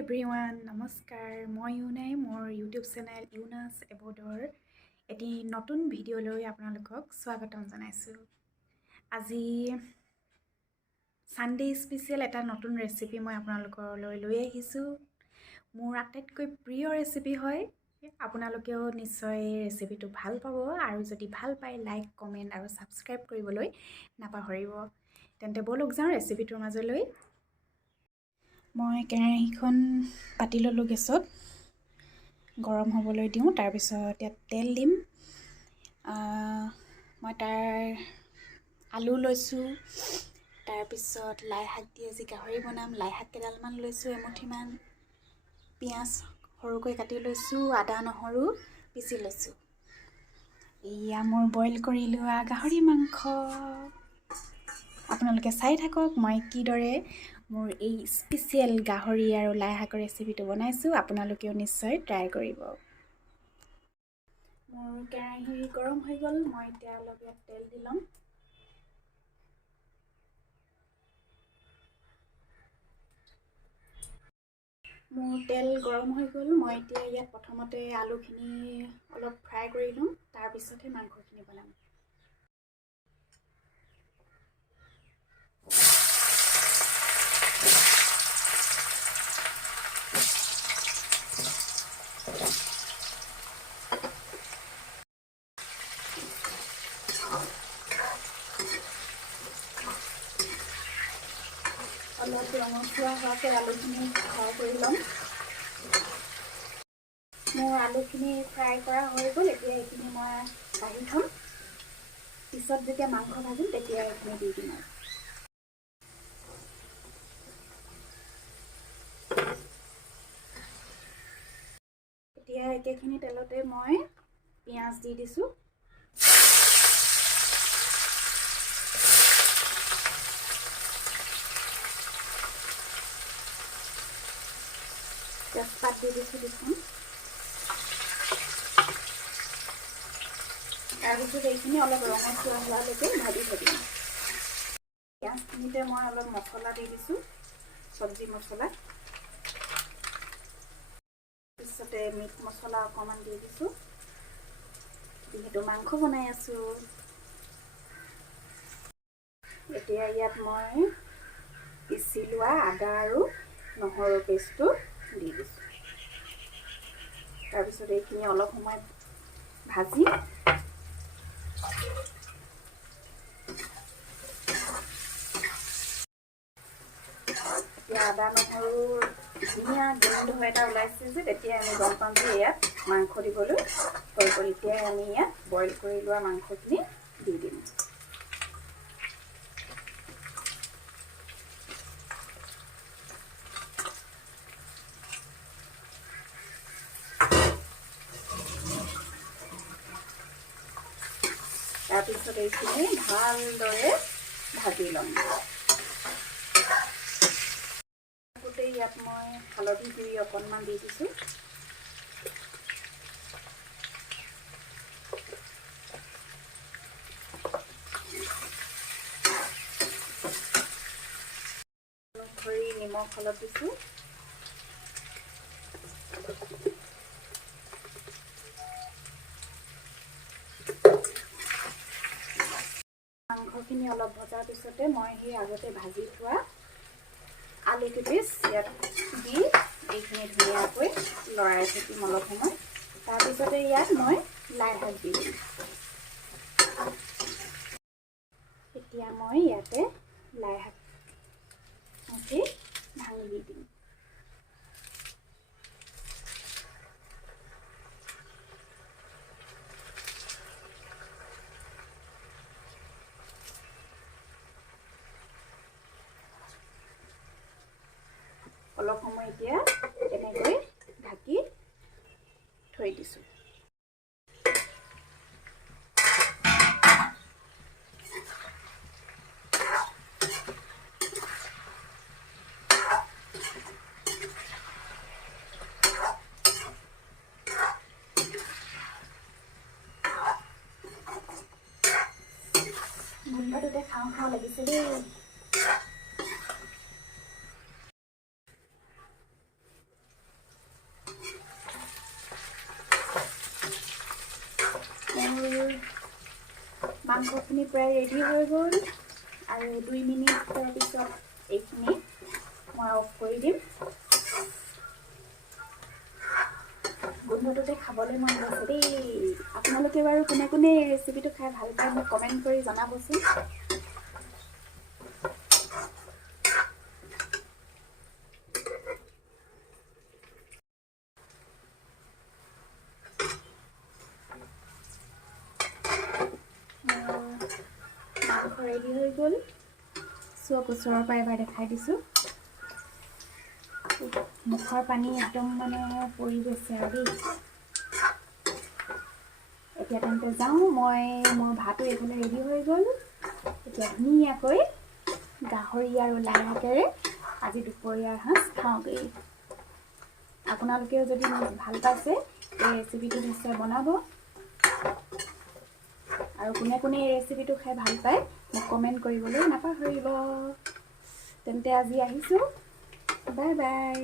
Everyone নমস্কাৰ মই ইউনাই মোৰ ইউটিউব চেনেল ইউনাছ এবডৰ এটি নতুন ভিডিঅ'লৈ আপোনালোকক স্বাগতম জনাইছোঁ। আজি সানডে স্পেচিয়েল এটা নতুন ৰেচিপি মই আপোনালোকলৈ লৈ আহিছোঁ। মোৰ আটাইতকৈ প্ৰিয় ৰেচিপি হয়। আপোনালোকেও নিশ্চয় এই ৰেচিপিটো ভাল পাব আৰু যদি ভাল পায় লাইক কমেণ্ট আৰু ছাবস্ক্ৰাইব কৰিবলৈ নাপাহৰিব। তেন্তে বলক যাওঁ ৰেচিপিটোৰ মাজলৈ। মই কেৰাহীখন পাতি ল'লোঁ গেছত, গৰম হ'বলৈ দিওঁ। তাৰপিছত ইয়াত তেল দিম। মই আলু লৈছোঁ। তাৰপিছত লাই শাক দি আজি গাহৰি বনাম। লাই শাক কেইডালমান লৈছোঁ, এমুঠিমান। পিঁয়াজ সৰুকৈ কাটি লৈছোঁ, আদা নহৰু পিচি লৈছোঁ। এয়া মোৰ বইল কৰি লোৱা গাহৰি মাংস। আপোনালোকে চাই থাকক মই কিদৰে মোৰ এই স্পেচিয়েল গাহৰি আৰু লাই শাকৰ ৰেচিপিটো বনাইছোঁ। আপোনালোকেও নিশ্চয় ট্ৰাই কৰিব। মোৰ কেৰাহী গৰম হৈ গ'ল। মই এতিয়া অলপ ইয়াত তেল দি ল'ম। মোৰ তেল গৰম হৈ গ'ল। মই এতিয়া ইয়াত প্ৰথমতে আলুখিনি অলপ ফ্ৰাই কৰি ল'ম, তাৰপিছতহে মাংসখিনি বনাম। অলপ ৰঙচুৱা হোৱাকৈ আলুখিনি ফ্ৰাই কৰি ল'ম। মোৰ আলুখিনি ফ্ৰাই কৰা হৈ গ'ল। এতিয়া এইখিনি মই কাঢ়ি থ'ম। পিছত যেতিয়া মাংস ভাজিম তেতিয়া এইখিনি দি দিম। এতিয়া একেখিনি তেলতে মই পিঁয়াজ দি দিছোঁ। তেজপাত দি দিছোঁ দুখন। তাৰপিছত এইখিনি অলপ ৰঙচুৱা হোৱালৈকে ভাজি থাকিম। পিঁয়াজখিনিতে মই অলপ মছলা দি দিছোঁ, চব্জি মছলা। তাৰপিছতে মিট মছলা অকণমান দি দিছোঁ, যিহেতু মাংস বনাই আছোঁ। এতিয়া ইয়াত মই পিচি লোৱা আদা আৰু নহৰু পেষ্টটো দি দিছোঁ। তাৰপিছত এইখিনি অলপ সময় ভাজি এতিয়া আদা নহৰুৰ ধুনীয়া গোন্ধ এটা ওলাইছে যে তেতিয়া আমি গম পাম যে ইয়াত মাংস দিবলৈ হৈ গ'ল। এতিয়াই আমি ইয়াত বইল কৰি লোৱা মাংসখিনি দি দিম। তাৰপিছত এইখিনি ভালদৰে ভাজি ল'ম। ইয়াত মই হালধি গুড়ি অকণমান দি দিছোঁ। অনুসৰি নিমখ অলপ দিছোঁ। মাংসখিনি অলপ ভজাৰ পিছতে মই সেই আগতে ভাজি থোৱা আলু কেইপিচ ইয়াত দি এইখিনি ধুনীয়াকৈ লৰাই থাকিম অলপ সময়। তাৰপিছতে ইয়াত মই লাই শাক দি দিম। এতিয়া মই ইয়াতে লাই শাক মুঠি ভাঙি দি দিম। অলপ সময় এতিয়া এনেকৈ ঢাকি থৈ দিছোঁ। গোন্ধটোতে খাওঁ খাওঁ লাগিছে দেই। মাংসখিনি প্ৰায় ৰেডি হৈ গ'ল আৰু 2 মিনিটৰ পিছত এইখিনি মই অফ কৰি দিম। গোন্ধটোতে খাবলৈ মন গৈছে দেই। আপোনালোকে বাৰু কোনে কোনে এই ৰেচিপিটো খাই ভাল পায় মোক কমেণ্ট কৰি জনাবচোন। মাংস ৰেডি হৈ গ'ল। চোৱা ওচৰৰ পৰা এবাৰ দেখাই দিছোঁ। মুখৰ পানী একদম মানে পৰি গৈছে আৰু দেই। এতিয়া তেন্তে যাওঁ, মোৰ ভাতো এইফালে ৰেডি হৈ গ'ল। এতিয়া ধুনীয়াকৈ গাহৰি আৰু লাই শাকেৰে আজি দুপৰীয়াৰ সাঁজ খাওঁগৈ। আপোনালোকেও যদি ভাল পাইছে এই ৰেচিপিটো নিশ্চয় বনাব। আৰু কোনে কোনে এই ৰেচিপিটো খাই ভাল পায় মোক কমেণ্ট কৰিবলৈ নাপাহৰিব। তেন্তে আজি আহিছোঁ, বাই বাই।